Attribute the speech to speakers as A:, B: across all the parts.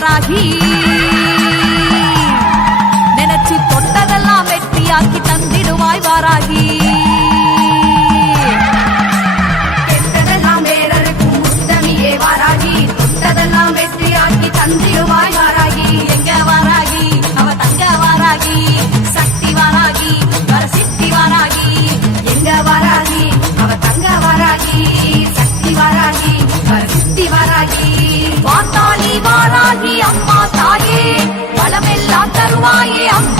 A: வாராகி
B: நினைச்சு தொட்டதெல்லாம் வெற்றியாக்கி தந்திடுவாய் வாராகி.
A: மாயே அம்மா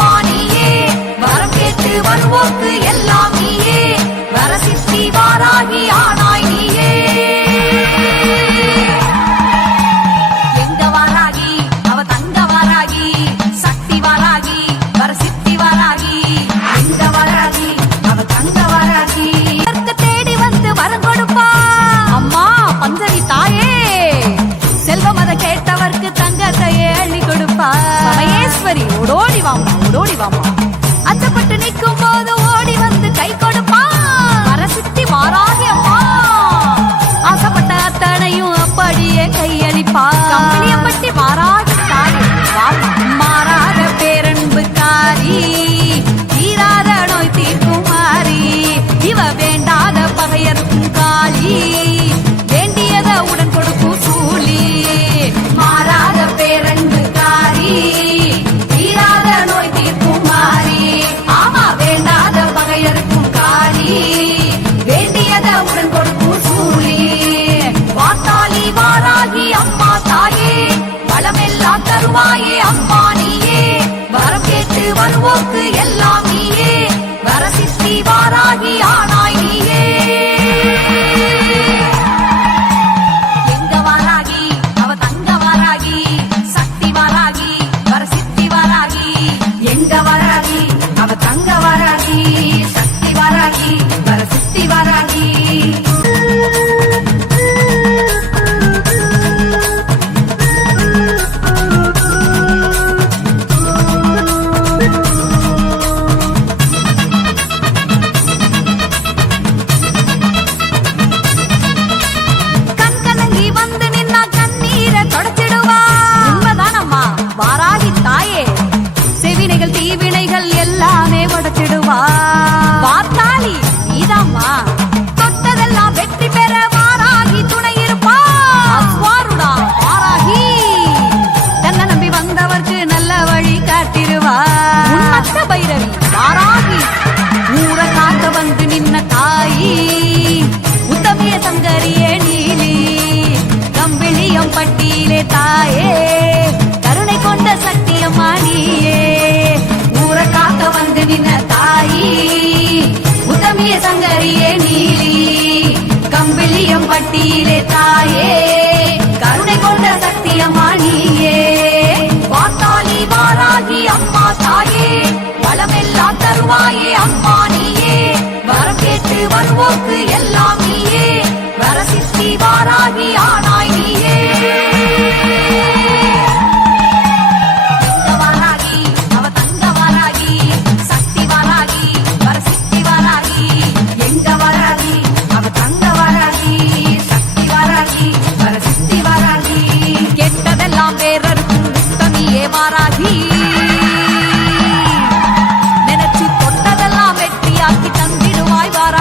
A: I'm on பட்டியிலே தாயே கருணை கொண்ட
B: சக்தி அம்மா நீயே
A: பார்த்தாலி வாராகி அம்மா தாயே வளமெல்லாம் தருவாயே அம்மா நீயே. வரம் கேட்டு வருவோக்கு எல்லாம் vai garoto